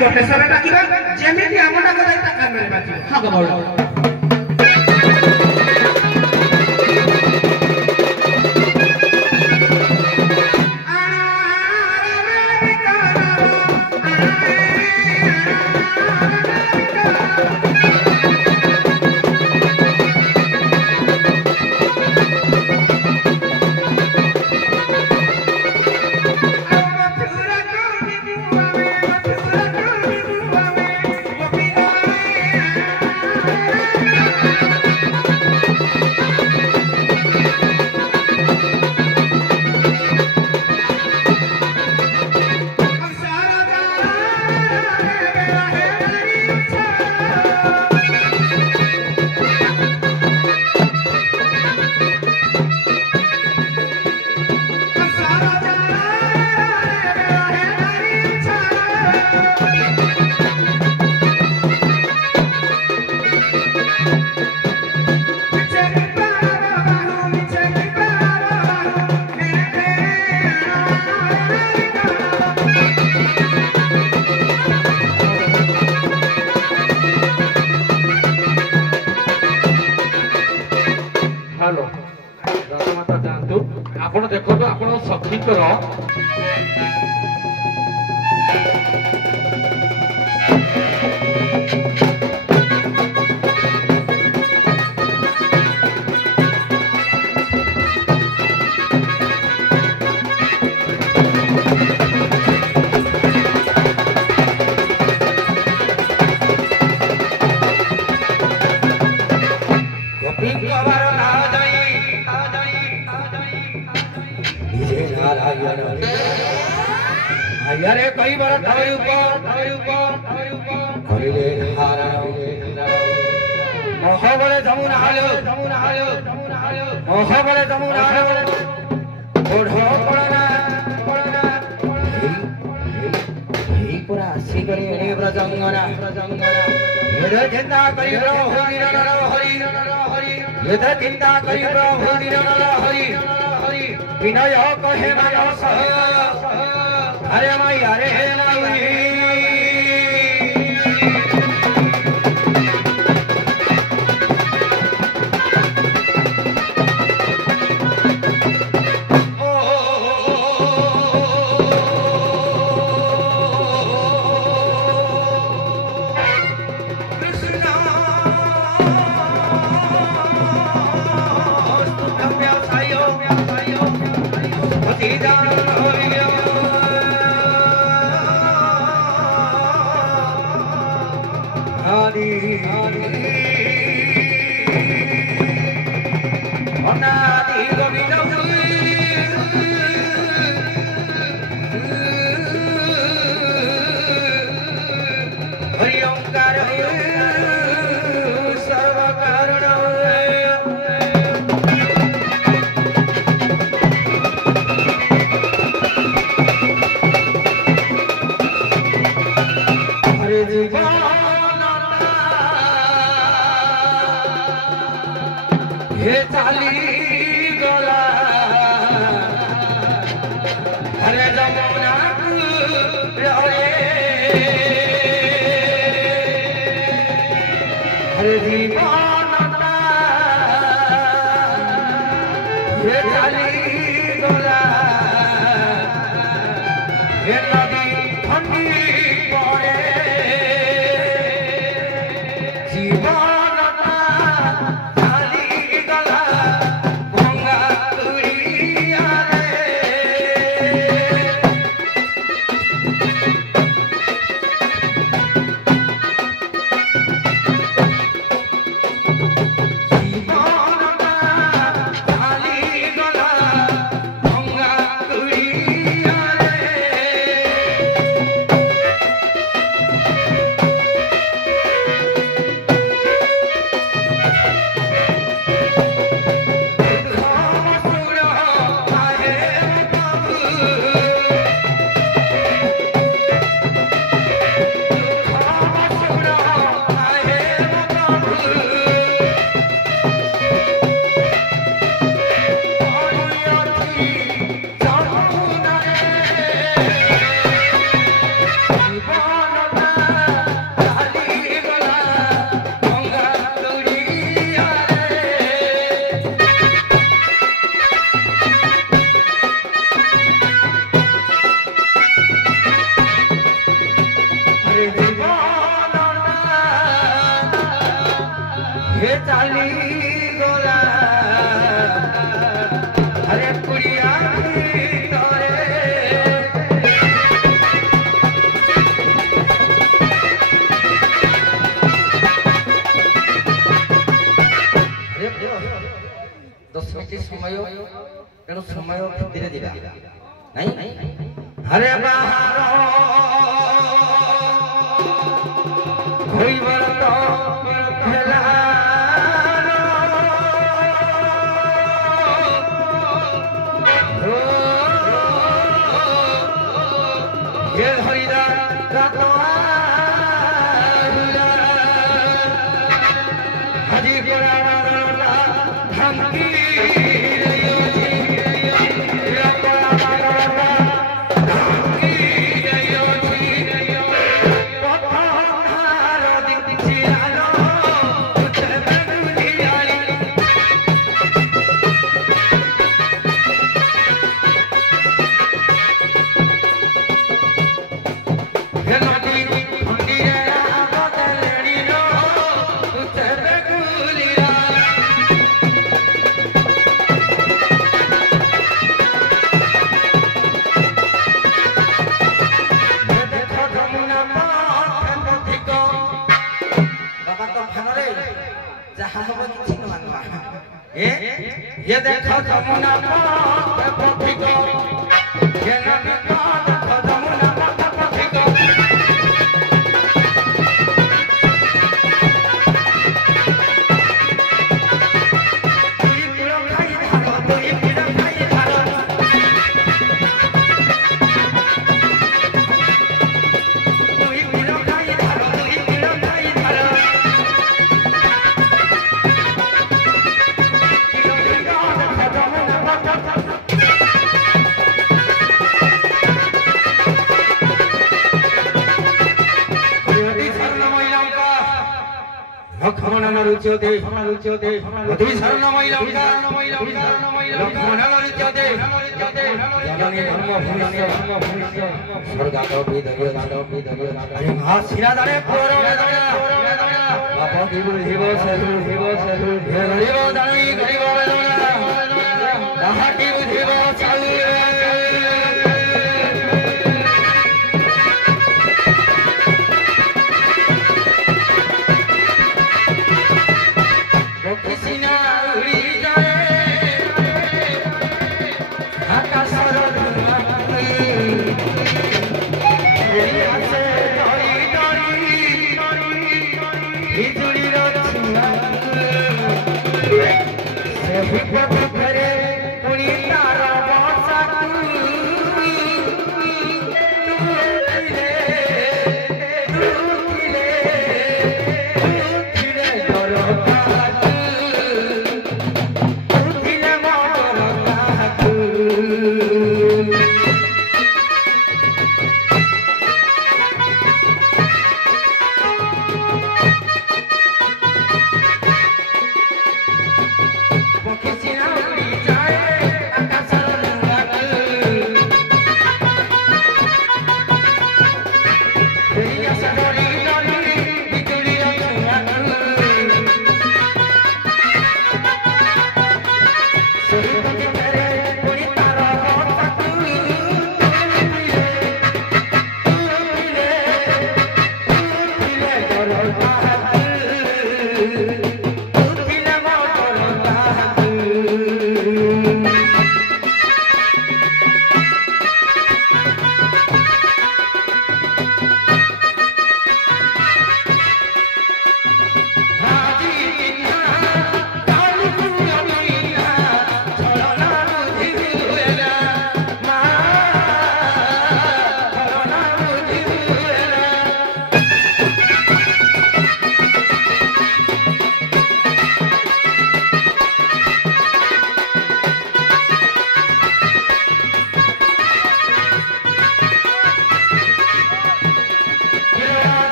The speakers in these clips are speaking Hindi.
गोटे सरे डाकिबा जेमिति आमना को ता कान में बाजी हां गो बोल आपण देखो तो आपण सखी कर यारे कई बार धवरी ऊपर हरिले मोहबले जमुना हालो मोहबले जमुना हालो ओढो पड़ना ही पूरा आसी गणी एने ब्रजंगना एडे चिंता करी प्रभु हरि एडे चिंता करी प्रभु हरि विनय कहे मानस अरे माई अरे हे नाउरी हे चाली गोला अरे कुड़िया दस मिनट समय तेणु समय धीरे धीरे नहीं हरे बाहर ये देखो जमुना पथिक ये नदी का देखो जमुना पथिक तुई किलो खाई धारो तुई किलो खाई धारो तुई किलो खाई धारो तुई किलो खाई धारो लक्ष्मण रुच्यते अति शरणमयी लंका लक्ष्मण रुच्यते जननी धर्मभूमिस्य स्वर्गादपि अरे महाशिरा दाने पुरमे दाना बापा की बुद्धिव ससुर गरीब दानी गरीब दाना दाहा की बुद्धिव Porque si no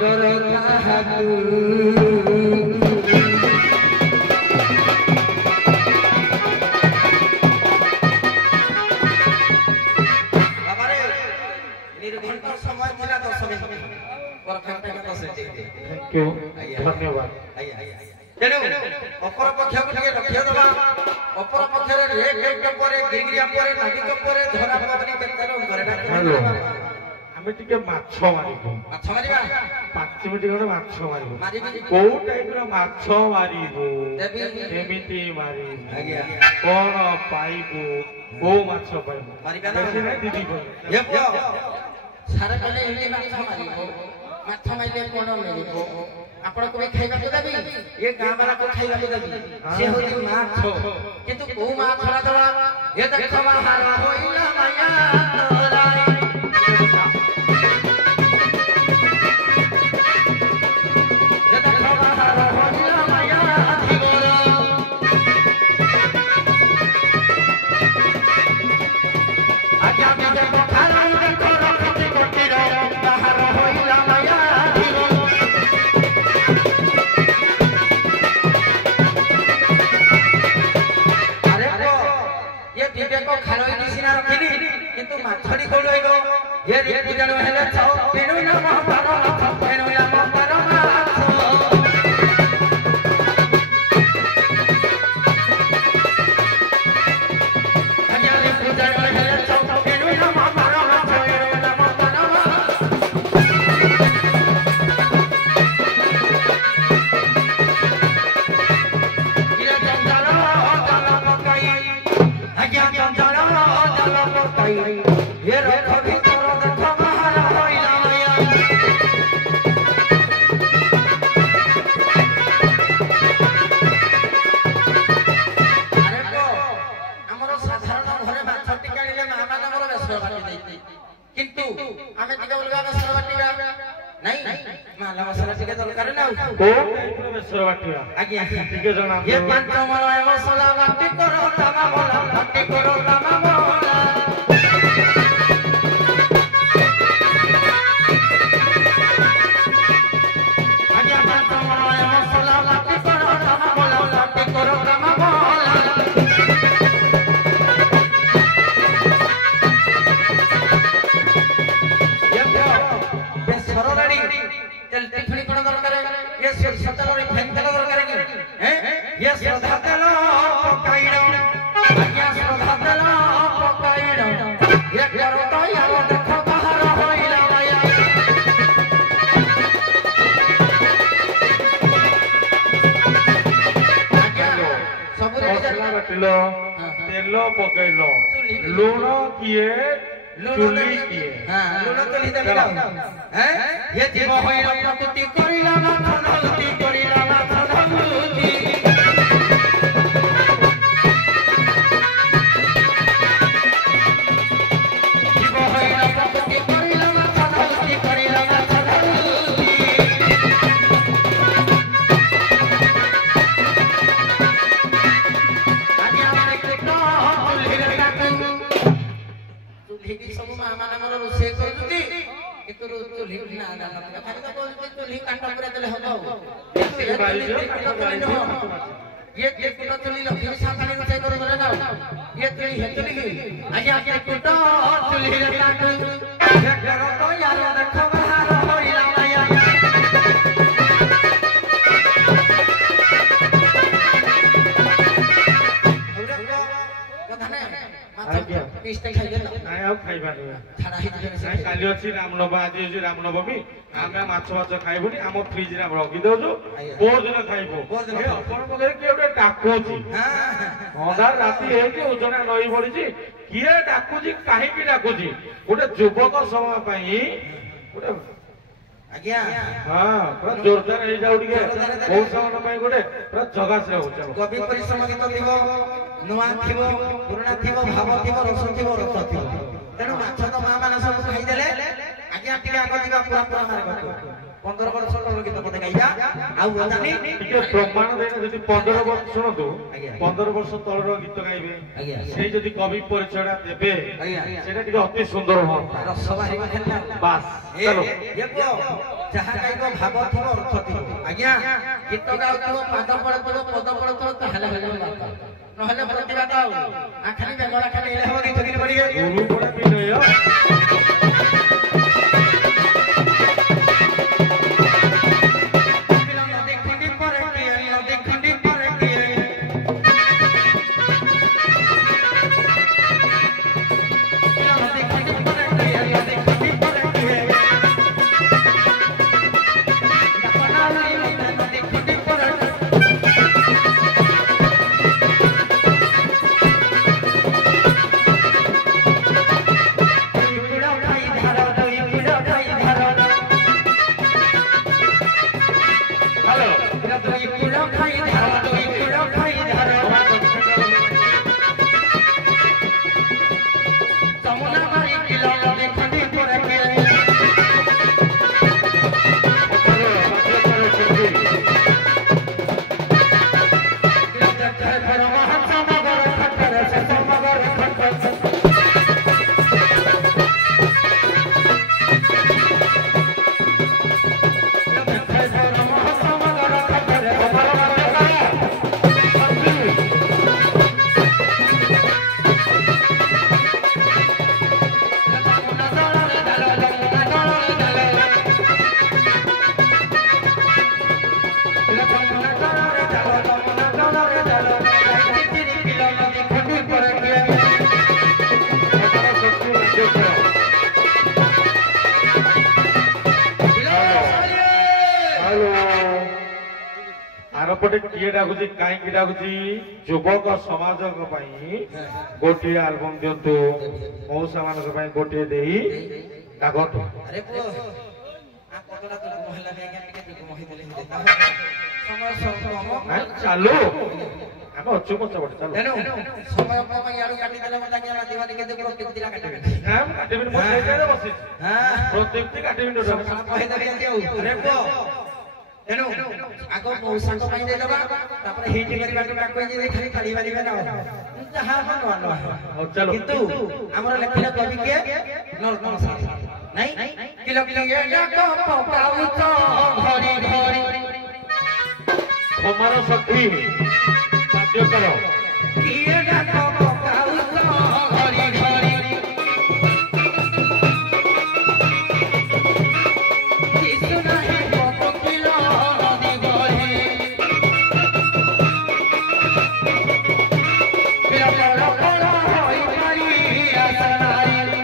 डर काहाकू बाबारे निर्घंट समय थिला 10 मिनिट परफेक्ट टाइम से थैंक यू धन्यवाद तेणु अपर पक्ष को लक्ष्य देवा अपर पक्ष एक पर गिरिगिरिया पर नागिक पर धरा पवनी केतरो हेलो हमें टिके माछ मारिबो माछ मारिबा 5 मिनिट खंडे माछ मारिबो मारिबी को टाइप रो माछ मारिबो केमिति मारिबो आज्ञा कोन पाइबो को माछ पाइबो मारिबा ना बेसी नहीं दीदी को ये पुओ सारा कले हिली माछ मारिबो माछ माइले कोन मिलिबो आपण को खाइबा को देबी ये गां वाला को खाइबा को देबी से होती माछ किंतु को माछ छड़ा दवा ये देख महारा होइला माया तोराई ये देख महारा होइला माया अधिगोरा आज्ञा बिजे को खाना देखो रखती कोटी रो महारा होइला माया अधिगोरा को खालोई दिसिना रखिनी किंतु माछड़ी कोलो आइबो ये रीति जन हेले छौ पेनु ना महापार माछ पेनु ना महापार माछ आज्ञा रीति जन हेले छौ पेनु ना महापार माछ पेनु ना महापार माछ ये जंजाल जल पकाई आज्ञा जंजाल जल पकाई ये रख भीतर देख महारा होइला माया अरे को हमरो साधारण घरे माछ टिकाइले मामा नमर बेसर बाटी देती किंतु आमे टिका बोलगा बेसर बाटीबा नहीं माला मसला टिके दरकार ना को टाइप रो बेसर बाटिया आज्ञा टिके जना ये पंच मलाई मसला बाटी करो तमा बोला बाटी करो तमा बोला आज्ञा पंच मलाई मसला बाटी करो तमा बोला बाटी करो तमा बोला ये बेसर रानी तेल टिफिन कोन दरकार ये सतल रिफाइन तेल दरकार कि हैं ये श्रद्धा तेल पकाइनो आज्ञा श्रद्धा तेल पकाइनो ये करो तो यार देखो बाहर होइला माया आज्ञा सब रे मसला बाटिलो तेल पकैलो लूण किए चुली किए हां लूण चुली देबी ना हैं ये जीव होइला प्रकृति करिला माथ धलती करिला माथ धलती जीव होइला प्रकृति करिला माथ धलती करिला माथ धलती आज्ञा कृष्ण चुली काटू चुली सब मामा नमर रोसे करजुती किंतु चुली ना दाना खाली तो बोलते चुली काटा पुरा देले हबो ये कुटा चुली लक्ष्मी सातानी रोसे करो बोले ना ये चुली है चुली आज्ञा के कुटा चुली काटू ये करो तो यार देखो बाहर होइला माया आज्ञा पिस्ते खाइले ना नाय आ खाइबा रे छाड़ा हि दिने नाय काली अछि रामनवमी आज अछि रामनवमी आमे माछ माछ खाइबुनी हम फ्रिज रे रखि दउछु कोर दिन खाइबो ए अपन मगे केउडे डाकोछि अंधार राती हे कि उजना नई पड़िछि किए डाकुछि काहे कि डाकुछि गोटे युवक समय पई गोटे आज्ञा हां पूरा जोरदार हे जाउ दिके बहुत समय पई गोटे पूरा जगह से हो चलो कवि परिश्रम गीत थिबो नुआ थिबो पुराना थिबो भाव थिबो रस थिबो रस थिबो तेणु माछ तो मां माने सब खाइ देले आज्ञा टिके आगो दिगा पूरा पूरा मारे गतो 15 वर्ष तळर गीत पते गाइबा आउ जानि टिके प्रमाण देना जदि 15 वर्ष सुनतो 15 वर्ष तळर गीत गाइबे सेई जदि कवि परिचयटा देबे सेटा टिके अति सुंदर हो रस बारी खेलना बस चलो ये को ଯାହା ଗାଇବ ଭାବ ଥିବ ଅର୍ଥ ଥିବ ଆଜ୍ଞା ଗୀତ ଗାଉଥିବ ପାଦ ପଡୁଥିବ ପଦ ପଡୁଥିବ ତାହେଲେ ହେଲେ ନହେଲେ ପ୍ରତିବାଦ ଆଉ ଆଖାଲି ବେଙ୍ଗଳା ଖାଲି ହେଲେ ହବ ଗୀତ ଗୀତ ପଡ଼ିବେ ଗୁରୁ ପଡେ ବିନୟ किए डाकुची कहीं डाकुची युवक समाज गोटे आलबम दिंतु मौसा मान गोटे डाकतु अरे पुओ आ पतरा तो मोहल्ला में के के मोहि देले समय समय चालू हम अच्छो को चबट चालू हेलो समय समय यार काटी देले मता के दिवाली के देखो किति ला काटे हम काटे बिन मोहि दे बसी हां प्रत्येक काटे बिन डो कहि दे के अरे पुओ हेलो आगो मौसा को कहि दे दबा तापर हिट करबा के काको जे खाली खाली वाली में ना जहां मन न चलो किंतु हमर लेखिला कवि के नरकम सा नहीं किलो किलो ये को पकाउ तो घरी घरी हमारा शक्ति साध्य करो किए को पकाउ तो घरी घरी किसु नहीं को किलो नदी गरी बिला बड़ा बड़ा होई मारी आसनारी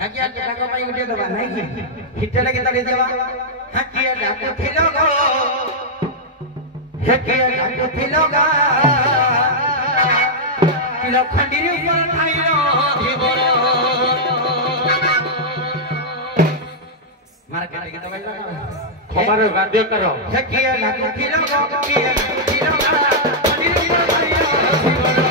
हाकिया डाको पाई उठे दबा नहीं हिटले के तले देवा हाकिया डाको थिलोगो हाकिया डाको थिलोगा किलो खंडीर ऊपर खाइलो धीबर मार के के दबा हमारे वाद्य करो हाकिया डाको थिलोगो हाकिया थिलोगा खंडीर ऊपर खाइलो धीबर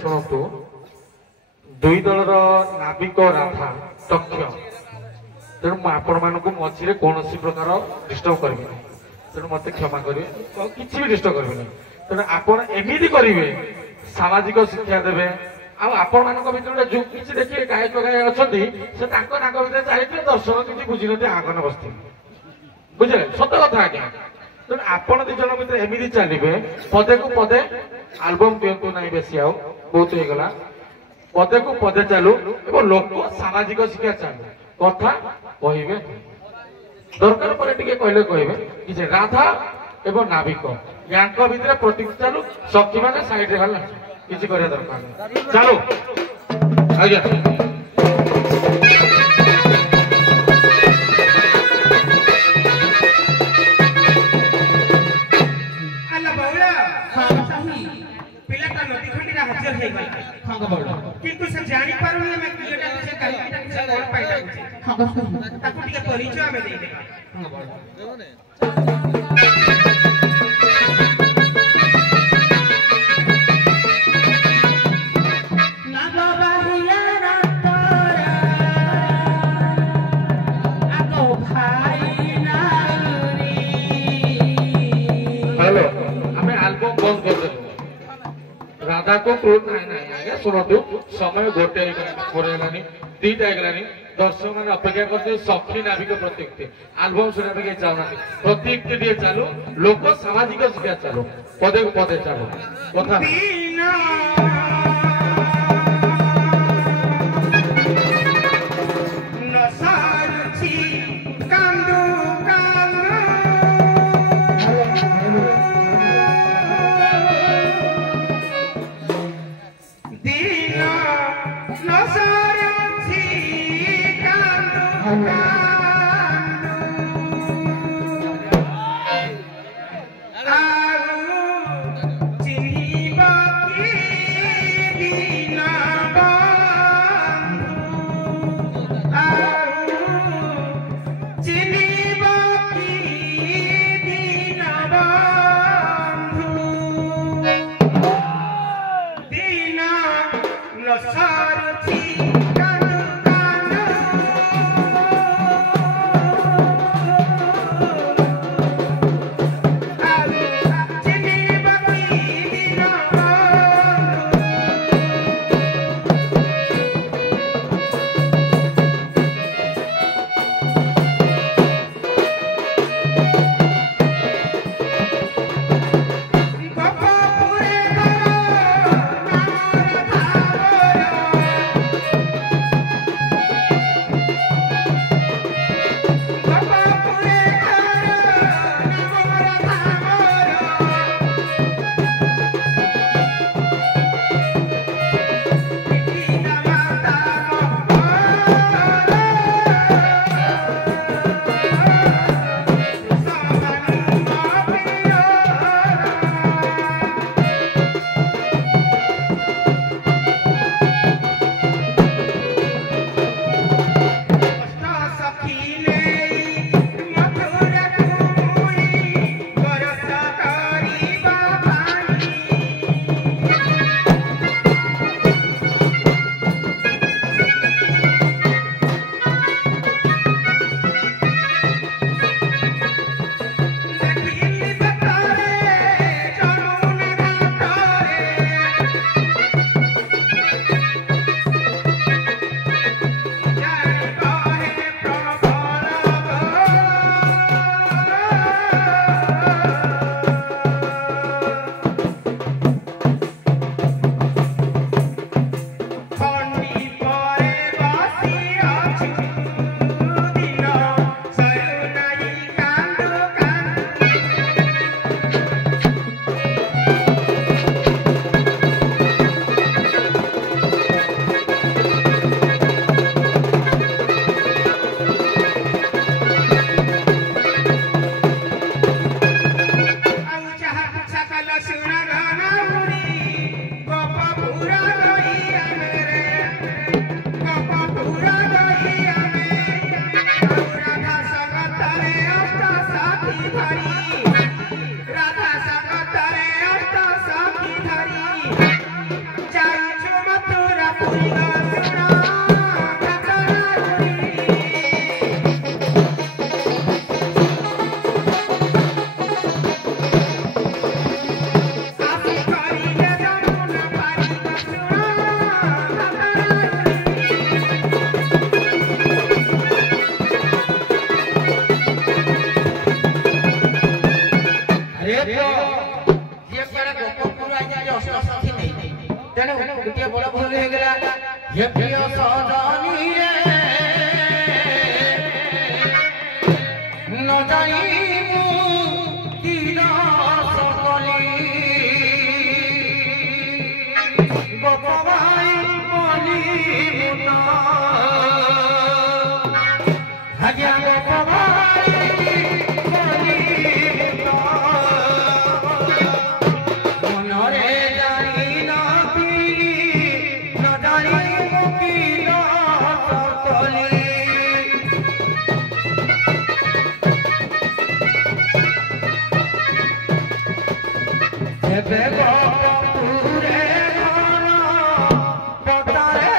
ଶୁଣନ୍ତୁ ଦୁଇ ଦଳର ନାବିକ ରାଧା ଦକ୍ଷ ତେଣୁ ମୁଁ ଆପଣମାନଙ୍କୁ ମଝିରେ କୌଣସି ପ୍ରକାର ଡିଷ୍ଟର୍ବ କରିବିନି ତେଣୁ ମତେ କ୍ଷମା କରିବେ କିଛି ବି ଡିଷ୍ଟର୍ବ କରିବେନି ତେଣୁ ଆପଣ ଏମିତି କରିବେ ସାମାଜିକ ଶିକ୍ଷା ଦେବେ ଆଉ ଆପଣମାନଙ୍କ ଭିତରେ ଯୋଉ କିଛି ଦେଖିବେ ଗାୟକ ଗାୟକ ଅଛନ୍ତି ସେ ତାଙ୍କ ଭିତରେ ଚାଲିଥିଲେ ଦର୍ଶକ କିଛି ବୁଝିନଥିବେ ଆଗନ ବସିଥିବେ ବୁଝିଲେ ସତ କଥା ଆଜ୍ଞା ତେଣୁ ଆପଣ ଦି ଜଣ ଭିତରେ ଏମିତି ଚାଲିବେ ପଦେକୁ ପଦେ ଆଲବମ ଦିଅନ୍ତୁ ନାହିଁ ବେଶୀ ଆଉ ବହୁତ ହେଇଗଲା ପଦେକୁ ପଦେ ଚାଲୁ ଏବଂ ଲୋକ ସାମାଜିକ ଶିକ୍ଷା ଚାଲୁ କଥା କହିବେ ଦରକାର ପରେ ଟିକେ କହିଲେ କହିବେ କିଛି ରାଧା ଏବଂ ନାବିକ ୟାଙ୍କ ଭିତରେ ପ୍ରତୀକ ଚାଲୁ ସଖୀ ମାନେ ସାଇଡରେ ଗଲା କିଛି କରିବା ଦରକାର ନାହିଁ ଚାଲୁ ଆଜ୍ଞା କିନ୍ତୁ ସେ ଜାଣିପାରୁନି ଆମେ କିଏଟା ସେ କାହିଁଟା ସେ କଣ ପାଇଟା ତାକୁ ଟିକେ ପରିଚୟ ଆମେ ଦେଇଦେବା हेलो हमें एल्बम बंद कर देबो राधा को क्रोध नहीं नहीं आगे सुनतु समय गोटे होलानी दीटा होलानी दर्शक मैंने अपेक्षा करते सखी नाविक प्रतीक एल्बम सुना पे चाहना प्रतीक दिए चालू लोक सामाजिक शिक्षा चालू पदे पदे चालू कथा आज्ञा गोपवारी मनरे जानी न पीली न जानी मुकील सकली जेबे गोपपुरे घर पतारे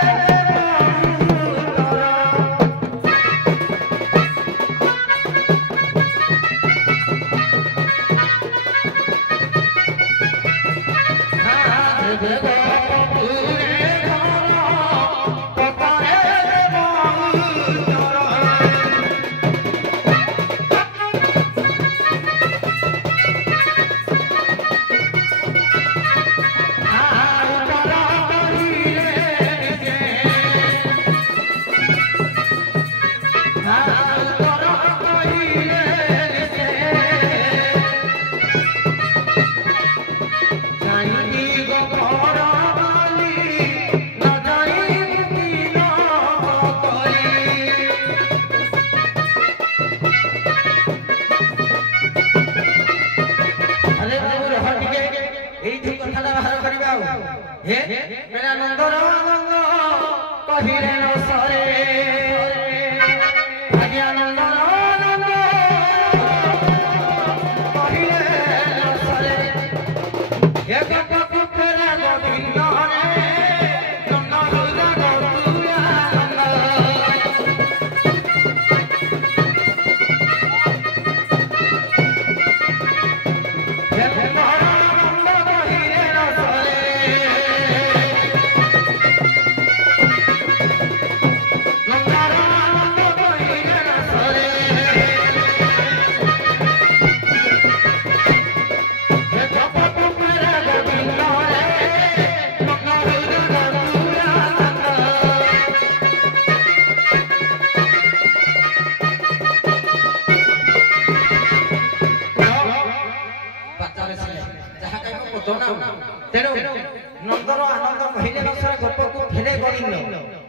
नंदर आनंद महिले नसर गप को फेरे गोविंद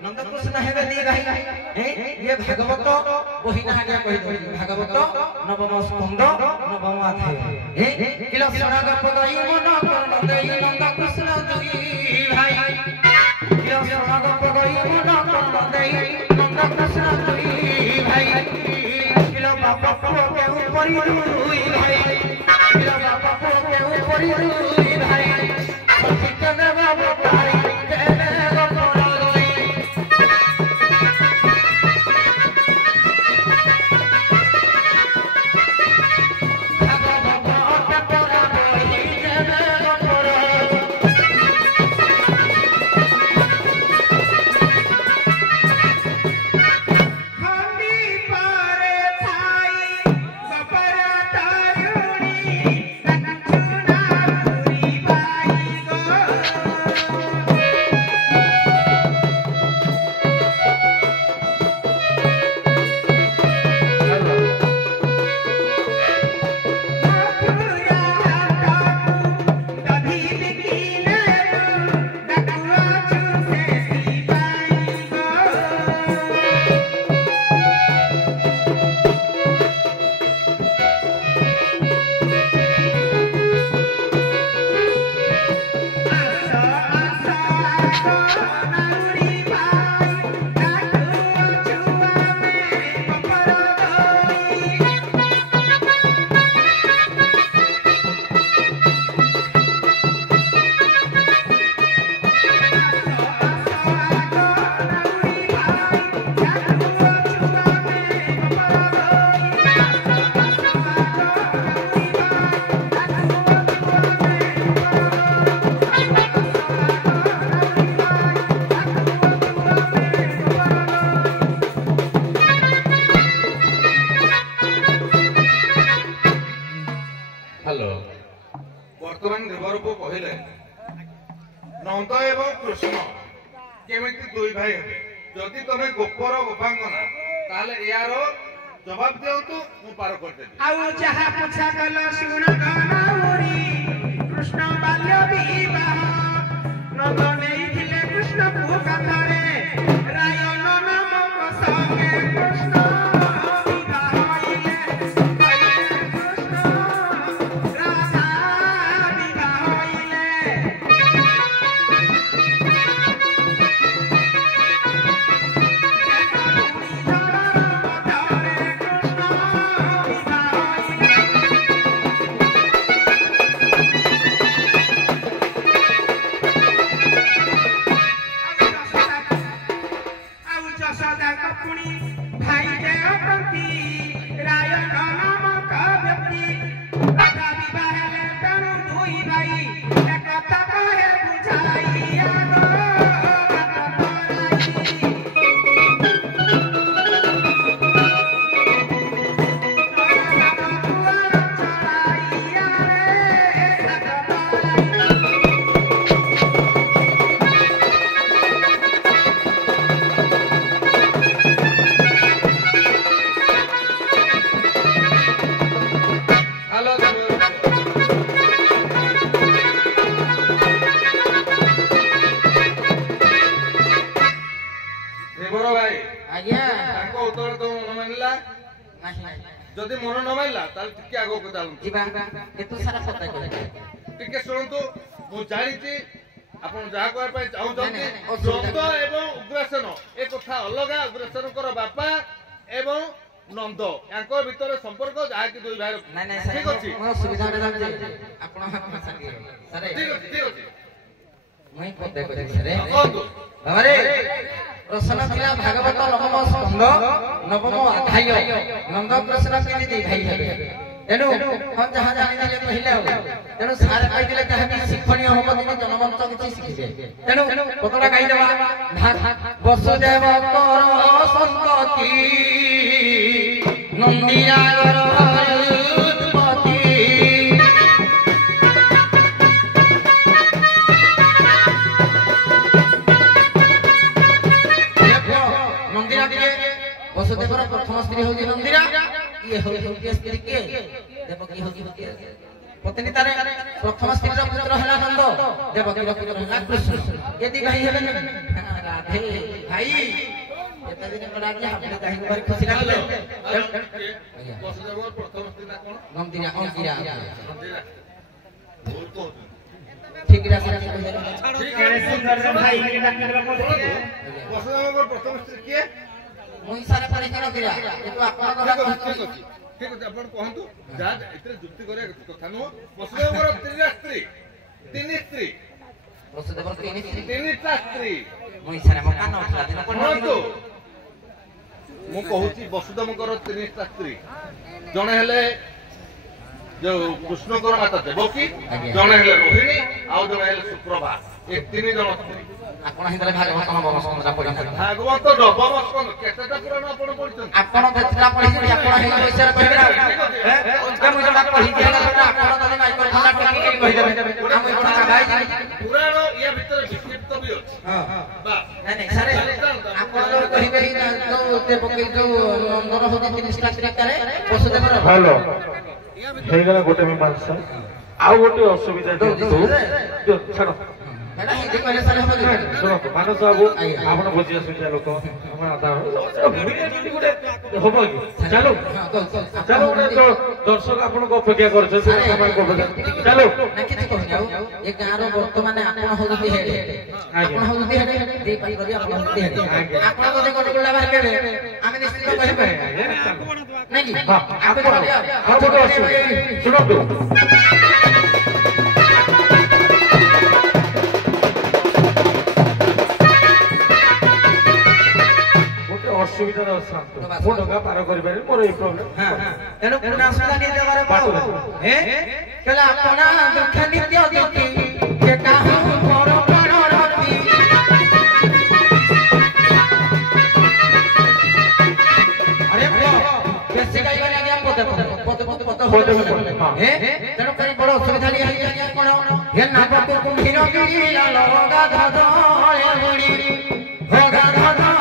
नंद कृष्ण हेबे दी भाई ये भागवत बहिना आगे कहि दो भागवत नवम स्कंद नवम अध्याय किलो सोना गप गई मन नंद नंद कृष्ण दुई भाई किलो सोना गप गई मन नंद नंद कृष्ण दुई भाई किलो बाप को के ऊपर दुई भाई किलो बाप को के ऊपर दुई भाई चिकन बाबू तारी तेरे गोपरा गई भागवत टपरा गई तेरे गोपरा खंडी पारे थाई गोपरा तारुणी लक्ष्मणा पुरी बाई गो मथुरा हाटू दधी बिकिने डकुआ चूसे सी बाई गो आसा आसा सोनाउरी भाई डकुआ चुआ में गोपरा गई हेलो वर्तमान देवरূप कहले नंद एवं कृष्ण केमिति दुई भाई हेबे जदि तमे गोपर गोपांगना ताले यार जवाब देउतु मु पार कर देबी आउ जहा पूछा कल सुन गनाउरी कृष्ण बाल्य विवाह नंद नेइथिले कृष्ण को कथारे रायन नामक संगे कृष्ण ମାନିଲା ନାହିଁ ଯଦି ମନ ନ ମାନିଲା ତାହେଲେ ଟିକେ ଆଗକୁ ଚାଲନ୍ତୁ ଯିବା କିନ୍ତୁ ସାରା କଥା କହିବେ ଟିକେ ଶୁଣନ୍ତୁ ମୁଁ ଜାଣିଛି ଆପଣ ଯାହା କହିବା ପାଇଁ ଚାହୁଁଛନ୍ତି ଅସୁବିଧା ନନ୍ଦ ଏବଂ ଉଗ୍ରସେନ ଏ କଥା ଅଲଗା ଉଗ୍ରସେନଙ୍କର ବାପା ଏବଂ ନନ୍ଦ ୟାଙ୍କ ଭିତରେ ସମ୍ପର୍କ ଯାହାକି ଦୁଇ ଭାଇର ନାଇଁ ନାଇଁ ଠିକ ଅଛି ମୋର ସୁବିଧା ଜାଣିଛି ଆପଣ ସାଙ୍ଗେ ସାରେ ଠିକ ଅଛି ଠିକ ଅଛି ମୁଇଁ ପଦେ କହିବି ସାରେ କୁହନ୍ତୁ ବାବାରେ ପ୍ରସନ୍ନ ଥିଲା ଭାଗବତ ନବମ ସ୍କନ୍ଧ ନବମ ଅଧ୍ୟାୟ ନନ୍ଦ ପ୍ରସନ୍ନ କେମିତି ଭାଇ ହେବେ ତେଣୁ ହଁ ଯାହା ଜାଣିଥିଲେ କହିଲେ ଆଉ ତେଣୁ ସାର୍ କହିଥିଲେ ଯାହାକି ଶିକ୍ଷଣୀୟ ହବ ଦିନେ ଜନମଞ୍ଚ କିଛି ଶିଖିବେ ତେଣୁ କତଟା ଗାଇଦେବା ବସୁଦେବ କର ସନ୍ତତି ନନ୍ଦିଆଗର ଉତ୍ପତ୍ତି ନନ୍ଦିରା କିଏ ବସୁଦେବର ପ୍ରଥମ ସ୍ତ୍ରୀ ହଉଛି ନନ୍ଦିରା ଇଏ ହଉଛି ସ୍ତ୍ରୀ କିଏ ଦେବକୀ ହଉଛି ପତ୍ନୀ ତାର ପ୍ରଥମ ସ୍ତ୍ରୀର ପୁତ୍ର ହେଲା ନନ୍ଦ ଦେବକୀର ପୁତ୍ର ହେଲା କୃଷ୍ଣ ଏଦି ଭାଇ ହେବେ ରାଧେ ଭାଇ ଏତେ ଦିନ ପରେ ଆଜି ଆପଣ କାହିଁକି ଭାରି ଖୁସି ଲାଗିଲେ ବସୁଦେବର ପ୍ରଥମ ସ୍ତ୍ରୀ ନା କଣ ନନ୍ଦିରା ଅଙ୍କିରା ନନ୍ଦିରା ଭୁଲ କହୁଛନ୍ତି ଠିକ ରାସ୍ତା କେଡ଼େ ସୁନ୍ଦର ଭାଇ କି ଡାକିଦେବା କହୁଥିଲେ ବସୁଦେବଙ୍କର ପ୍ରଥମ ସ୍ତ୍ରୀ କିଏ ମୁଁ ସାରା ପରିଚୟ ନନ୍ଦିରା କିନ୍ତୁ ଆପଣଙ୍କର ଠିକ ଅଛି ଠିକ ଅଛି ଆପଣ କୁହନ୍ତୁ ଯାହା ଏଥିରେ ଯୁକ୍ତି କରିବା କଥା ନୁହଁ ବସୁଦେବଙ୍କର ତିନି ସ୍ତ୍ରୀ ବସୁଦେବର ତିନିଟା ସ୍ତ୍ରୀ ମୁଁ ସାରା ମୋ କାନ ଉଠିଲା ଦିନ ଶୁଣନ୍ତୁ ମୁଁ କହୁଛି ବସୁଦେବଙ୍କର ତିନିଟା ସ୍ତ୍ରୀ ଜଣେ ହେଲେ ଯୋଉ କୃଷ୍ଣଙ୍କର ମାତା ଦେବକୀ ଜଣେ ହେଲେ ରୋହିଣୀ ଆଉ ଜଣେ ହେଲେ ସୁପ୍ରଭା ଏ ତିନି ଜଣ ସ୍ତ୍ରୀ ଆପଣ ହିନ୍ଦରେ ଭାଗବତ ନବମ ସ୍କନ୍ଧ ପଢିଛନ୍ତି ଭାଗବତ ନବମ ସ୍କନ୍ଧ କେତେଟା ପୁରାଣ ଆପଣ ପଢିଛନ୍ତି ଆପଣ ଯେତେଟା ପଢିଛନ୍ତି ଆପଣ ହେଇ ବିଷୟରେ କହିବେ ନା ମୁଁ ଯୋଉଟା ପଢିଛି ଆପଣ ଯଦି ନାଇଁ କହିଲା ଟଙ୍କି କହିଦେବେ ଆମେ କଣ ଗାଇ ପୁରାଣ ୟା ଭିତରେ ବିକ୍ଷିପ୍ତ ବି ଅଛି ବା ନାଇଁ ନାଇଁ ସାରେ ଆପଣ ଯୋଉ କହିବେ ଯୋଉ ଦେବକୀ ଯୋଉ ନନ୍ଦର ହଉଛି ତିନିଟା ସ୍ତ୍ରୀକାରେ ବସୁଦେବର ହ୍ୟାଲୋ ହେଇଗଲା ଗୋଟେ ମୀମାଂସା ଆଉ ଗୋଟେ ଅସୁବିଧା ଛାଡ଼ ଏଟା ହିନ୍ଦୀ କହିଲେ ସାରେ ହବ କି ଶୁଣନ୍ତୁ ମାନସ ବାବୁ ଆପଣ ବୁଝିବା ସୁଝିବା ଲୋକ ଆମେ ଅଧା ଗୋଟେ ହବ କି ଚାଲୁ ଚାଲୁ ଗୋଟେ ଦର୍ଶକ ଆପଣଙ୍କୁ ଅପେକ୍ଷା କରୁଛନ୍ତି ଚାଲୁ ନା କିଛି କହୁନି ଆଉ ଏ ଗାଁର ବର୍ତ୍ତମାନ ଆପଣ ହଉଛନ୍ତି ହେଡ୍ ଆପଣ ହଉଛନ୍ତି ହେଡ୍ ଦେଇ ପାଇ କରି ଆପଣ ହଉଛନ୍ତି ହେଡ୍ ଆପଣ ଯଦି ଗୋଟେ ଗୋଲା ବାହାର କେବେ ଆମେ ନିଶ୍ଚିତ କହିବେ ନାଇଁ କି ଆପଣ ଆଉ ଗୋଟେ ଅସୁବିଧା ଶୁଣନ୍ତୁ ଅସୁବିଧାର ଶାନ୍ତ ମୁଁ ଡଙ୍ଗା ପାର କରିପାରିବି ମୋର ଏଇ ପ୍ରୋବ୍ଲେମ ତେଣୁ ପୁଣି ଅସୁବିଧା ନେଇ ଦେବାରେ ପାଉ କହିଲେ ଆପଣ ଦୁଃଖ ନିତ୍ୟ ଦୁଃଖୀ ଯେ କାହୁ ପର ପ୍ରାଣ ରଖି ଆରେ ବେଶୀ ଗାଇବାନି ଆଜ୍ଞା ପଦ ତେଣୁ କରି ବଡ ଅସୁବିଧା ନିଏ ଆଜ୍ଞା କଣ ହେ ନାଗକୁ କୁମ୍ଭୀର ଗିରିଲା ଲଗା ଧାଧ ବୁଡ଼ି ଭଗା ଧାଧ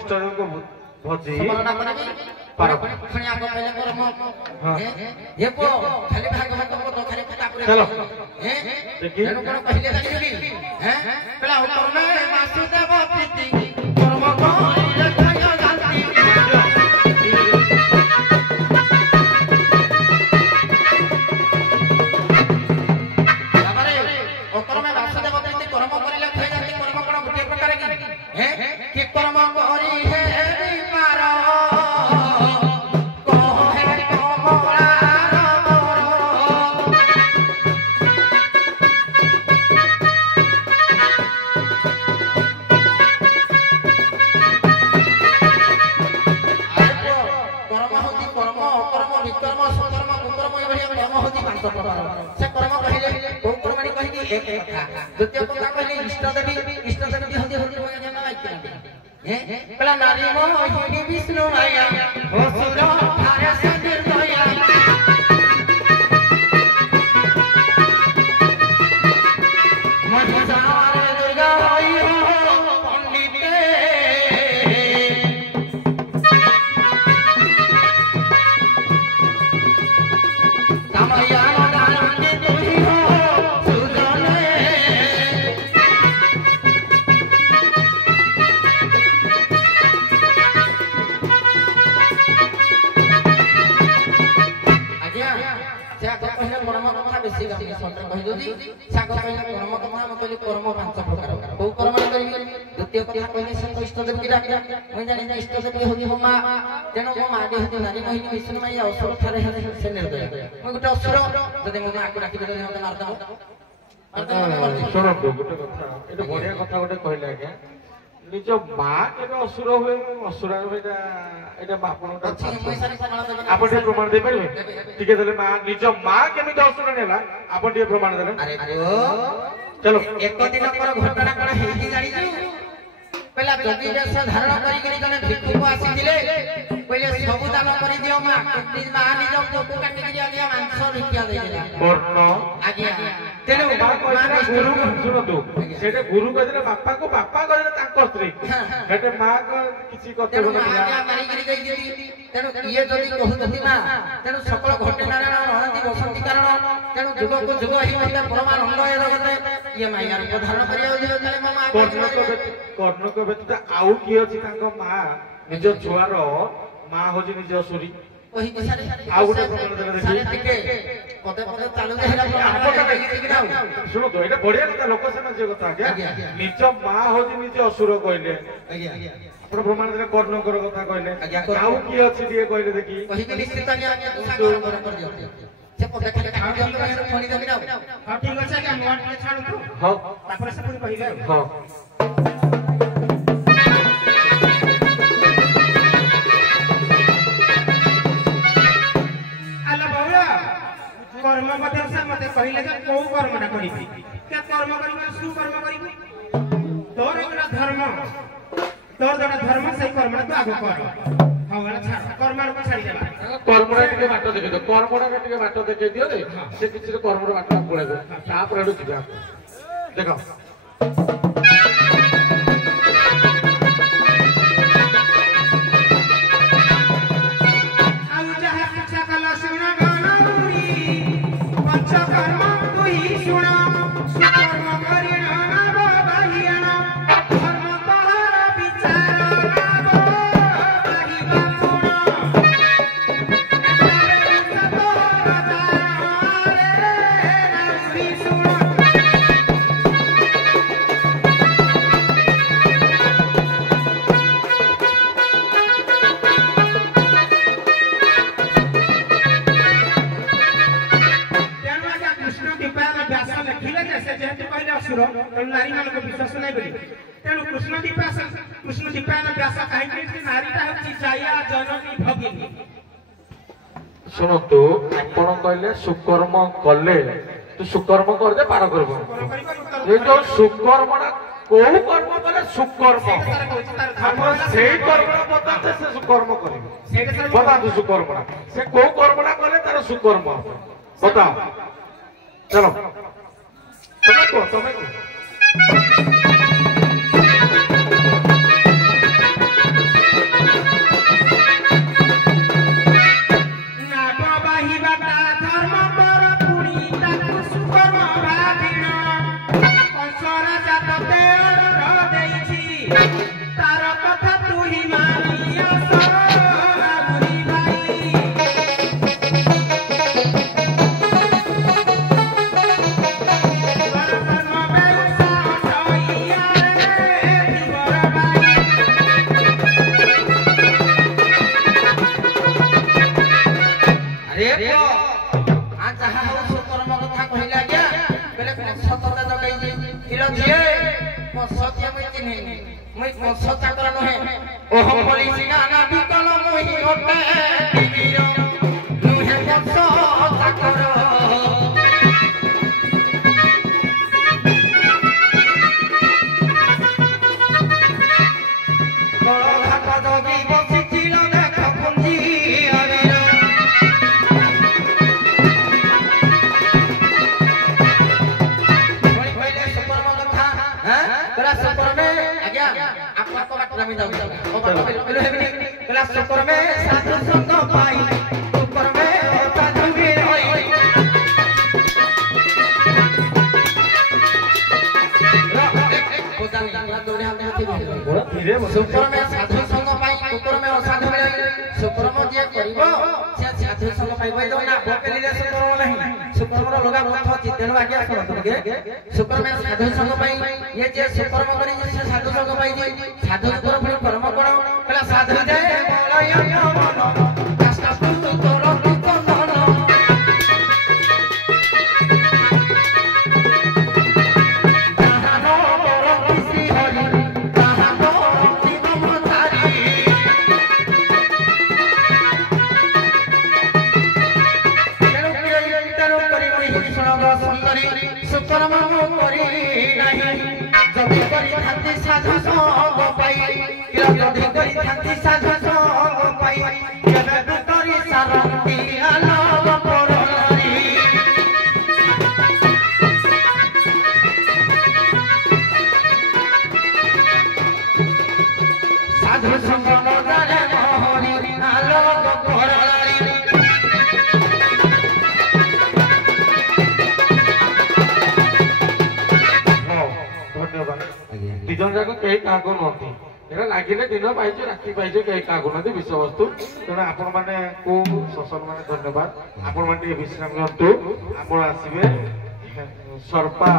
ଇଷ୍ଟଦେବଙ୍କ ଭୋଜି ସମରଣା କରିବି ପାର ପୁଣି ଆଗ କହିଲେ କର୍ମ ହଁ ଏ ପୁଅ ଖାଲି ଭାଗବତ ପଦ ଖାଲି ତାପରେ ଚାଲ ଦେଖି ତେଣୁ କଣ କହିଲେ ଜାଣିବି କହିଲା କର୍ମେ ବାସୁଦେବ ପ୍ରୀତି କର୍ମ କରିଲେ ଜୟ ଜାତି ତାପରେ ଅକର୍ମେ ବାସୁଦେବ ପ୍ରୀତି କର୍ମ କରିଲେ ଜୟ ଜାତି କର୍ମ କଣ ଗୋଟିଏ ପ୍ରକାର କି କର୍ମ କରି ହେ ବିପାର से कर्म कहले को कर्मणी कहि एक द्वितीय কথা कहले इष्टदेवी होती जन आइते कला नारी मोहिनी विष्णु माया असुर धारे से निर्दया महिषार दुर्गा होई हो पंडिते कामया द्वितीय कथा कहले इष्टदेव की डाक मैं जानी इष्टदेवी होगी हो मां तेणु मो मां होती नारी मोहिनी विष्णु माया असुर थारे से निर्दय मैं गोटे असुर जदि मो मां को डाकी दे मते मार दबो ଶୁଣନ୍ତୁ ଗୋଟେ କଥା ଏଟା ବଢିଆ କଥା ଗୋଟେ କହିଲେ ଆଜ୍ଞା ନିଜ ମା କେବେ ଅସୁର ହୁଏ ଅସୁର ଏଟା ଆପଣଙ୍କ ଆପଣ ଟିକେ ପ୍ରମାଣ ଦେଇପାରିବେ ଟିକେ ଦେଲେ ମା ନିଜ ମା କେମିତି ଅସୁର ନେଲା ଆପଣ ଟିକେ ପ୍ରମାଣ ଦେଲେ ଚलो ଏକ ଦିନକର ଘଟଣା କଣ ହେଇଛି ଜାଣିଛୁ पहिला जोगी वेश धारण करी जने भिक्षुक आसीथिले पहिले सब दान करि दियो मा निज मा निज जोको काटि दिया दिया मांस भिक्षा देला कर्ण आज्ञा तेनु गुरु सुनतु सेटे गुरु कहले बापा को बापा कहले ताको स्त्री सेटे मा को किछि करते ना आज्ञा करी करी गई दिती तेनु ये जदी कहउती मा तेनु सकल घटे नारायण रहंती बसंती कारण तेनु जुग को जुग ही मते परमानंद ए जगते ये मायार को धारण करिया दियो तले मा कर्ण को व्यतीत आउ की अछि ताको मा निज छुआर मा होजी निज असुरी कहि सारे आउ गोटे प्रमाण देले देखि सारे टिके पदे पदे चालू हेला प्रमाण सुनो तो एटा बढ़िया कथा लोक समाज कथा आज्ञा निज मा होजी निज असुर कहले आज्ञा आपण प्रमाण देले कर्ण कर कथा कहले आउ की अछि दिए कहले देखि कहि के निश्चित आज्ञा सागर कर दियो से पदे खाली खाउ दियो तो फोन देबि ना हां ठीक अछि आज्ञा मोट के छाडू तो हां तापर से पुनी कहिबे हां कर्म बदल से मते कहिले जे को कर्म ना करिबी के कर्म करिबा सु कर्म करिबी तोर एकरा धर्म तोर जडा धर्म से कर्म तो आगो कर हवला छाड़ कर्म को छाड़ी देबा कर्म रे के बाटो देखि दो कर्म रे के बाटो देखि दियो रे से किछि कर्म रे बाटो पळेबो ता पर हेडु जिबा देखो आउ जहा शिक्षा कला सुना गाना कर्म तू ही सुना सुकर्म करिना बाहियाना धर्म तोहर विचार बाहिबा सुना रे सुना नारी मान को विश्वास नहीं करी तेणु कृष्ण दीपायन व्यास कहीं नारीटा होची जाया जननी भगिनी सुनतु आपण कहले सुकर्म कले तू सुकर्म कर दे पार करबो ये जो सुकर्मना को कर्म कले सुकर्म हम सेही कर्म बताते से सुकर्म करिबो बता तू सुकर्मना से को कर्मना कले तार सुकर्म बता चलो तुम्हें କହିବାଟା ଧର୍ମ ପର ପୁଣି ତାକୁ ସୁକର୍ମ ଭାବିଣ କଂସର ଜାତ ତେଅର ଦେଇଛି ତାର କଥା ତୁ ହିଁ ମାନି ଆସ ରାଗୁନି ଭାଇ दिजन जाक कहीं क्या नुहति लगे दिन पाइजे राति पाइजे कहीं क्या ना विषय वस्तु तेना आपण मैंने को शोषण मैंने धन्यवाद आपण मैंने विश्राम नियंतु आप आसवे सर्पा।